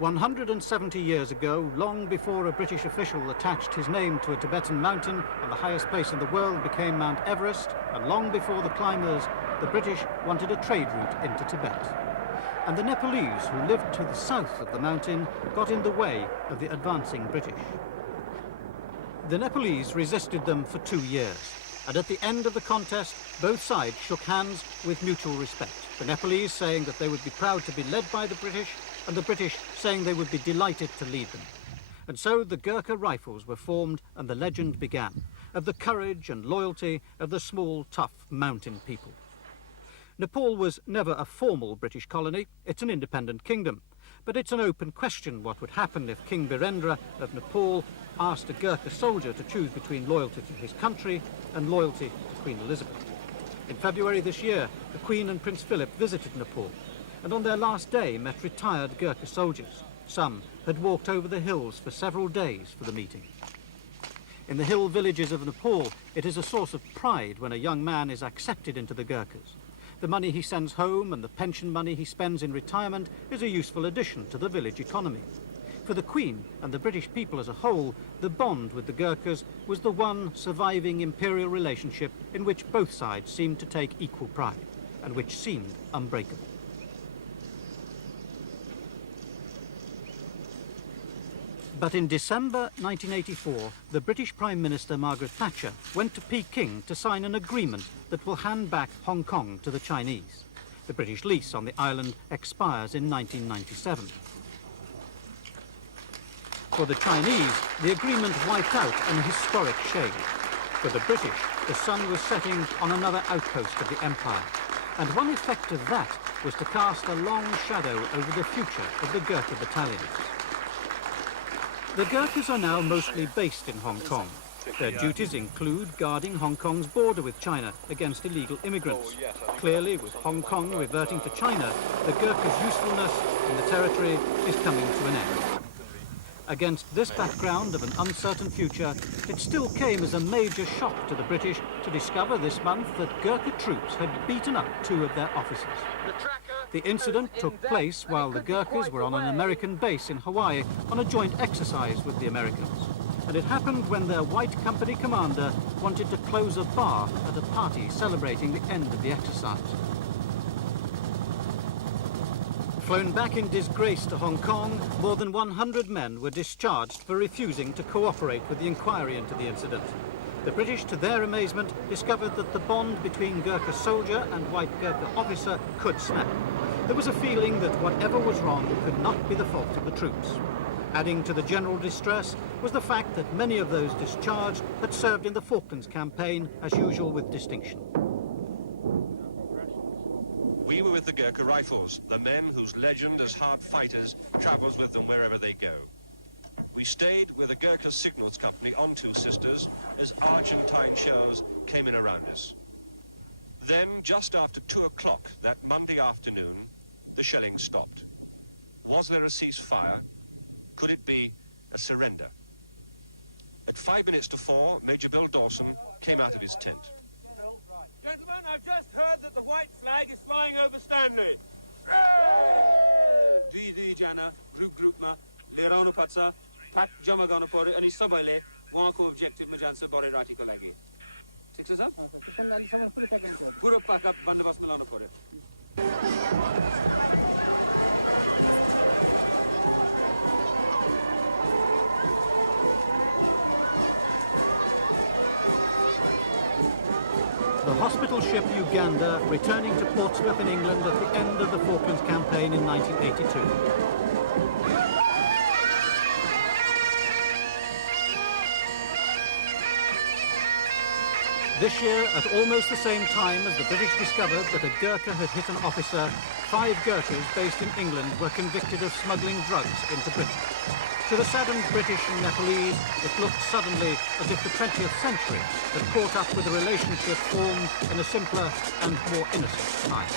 170 years ago, long before a British official attached his name to a Tibetan mountain and the highest place in the world became Mount Everest, and long before the climbers, the British wanted a trade route into Tibet. And the Nepalese, who lived to the south of the mountain, got in the way of the advancing British. The Nepalese resisted them for 2 years, and at the end of the contest, both sides shook hands with mutual respect, the Nepalese saying that they would be proud to be led by the British, and the British saying they would be delighted to lead them. And so the Gurkha Rifles were formed, and the legend began, of the courage and loyalty of the small, tough mountain people. Nepal was never a formal British colony, it's an independent kingdom. But it's an open question what would happen if King Birendra of Nepal asked a Gurkha soldier to choose between loyalty to his country and loyalty to Queen Elizabeth. In February this year, the Queen and Prince Philip visited Nepal, and on their last day met retired Gurkha soldiers. Some had walked over the hills for several days for the meeting. In the hill villages of Nepal, it is a source of pride when a young man is accepted into the Gurkhas. The money he sends home and the pension money he spends in retirement is a useful addition to the village economy. For the Queen and the British people as a whole, the bond with the Gurkhas was the one surviving imperial relationship in which both sides seemed to take equal pride, and which seemed unbreakable. But in December 1984, the British Prime Minister Margaret Thatcher went to Peking to sign an agreement that will hand back Hong Kong to the Chinese. The British lease on the island expires in 1997. For the Chinese, the agreement wiped out an historic shame. For the British, the sun was setting on another outpost of the empire. And one effect of that was to cast a long shadow over the future of the Gurkha Battalions. The Gurkhas are now mostly based in Hong Kong. Their duties include guarding Hong Kong's border with China against illegal immigrants. Clearly, with Hong Kong reverting to China, the Gurkhas' usefulness in the territory is coming to an end. Against this background of an uncertain future, it still came as a major shock to the British to discover this month that Gurkha troops had beaten up 2 of their officers. The incident took place while the Gurkhas were on an American base in Hawaii on a joint exercise with the Americans. And it happened when their white company commander wanted to close a bar at a party celebrating the end of the exercise. Flown back in disgrace to Hong Kong, more than 100 men were discharged for refusing to cooperate with the inquiry into the incident. The British, to their amazement, discovered that the bond between Gurkha soldier and white Gurkha officer could snap. There was a feeling that whatever was wrong could not be the fault of the troops. Adding to the general distress was the fact that many of those discharged had served in the Falklands campaign, as usual with distinction. We were with the Gurkha Rifles, the men whose legend as hard fighters travels with them wherever they go. We stayed with the Gurkha Signals Company on Two Sisters as Argentine shells came in around us. Then, just after 2 o'clock that Monday afternoon, the shelling stopped. Was there a ceasefire? Could it be a surrender? At 5 minutes to 4, Major Bill Dawson came out of his tent. Gentlemen, I've just heard that the white flag is flying over Stanley. Dui jana, group ma, lerano patsa, pat jamagana pore, ani sabale, wako objective majansa bore rati ko lagi. Six sir? Puro pack up bandabas milano pore. The hospital ship Uganda returning to Portsmouth in England at the end of the Falklands campaign in 1982. This year, at almost the same time as the British discovered that a Gurkha had hit an officer, 5 Gurkhas based in England were convicted of smuggling drugs into Britain. To the saddened British and Nepalese, it looked suddenly as if the 20th century had caught up with a relationship formed in a simpler and more innocent time.